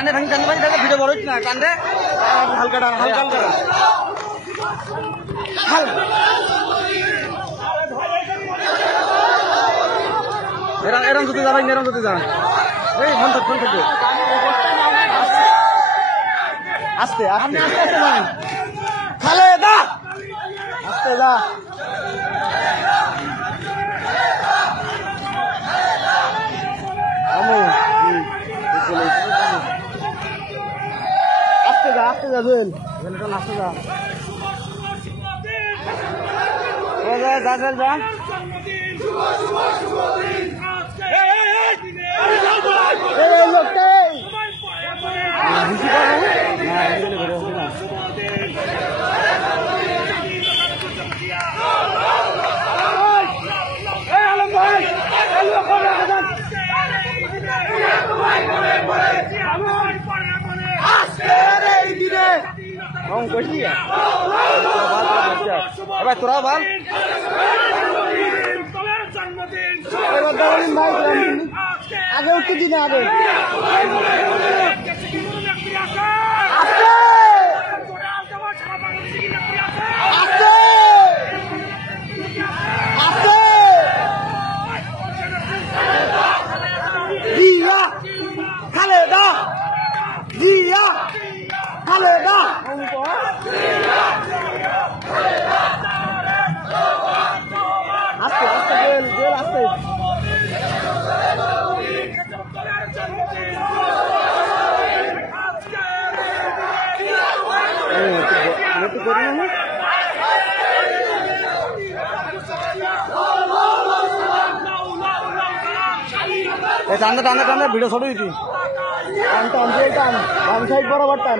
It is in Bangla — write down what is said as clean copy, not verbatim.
টানে ভাঙি ভিডিও বড় হচ্ছে না টানলে হালকা টান হালকা এরম যদি যাবেন এরম যদি যান এই ফোন থেকে আস্তে আস্তে আস্তে যান খালেদা আস্তে যা আস্তে যাবেন আস্তে যা যা এবার তোরা বল আগে উঠতে দিন আগে খালেদা জিয়া খালেদা আস্তে আস্তে গেল আস্তে টানতে টানতে টানতে ভিডিও ছড়িয়ে দিচ্ছি টান টান টান সাইড বরাবর টান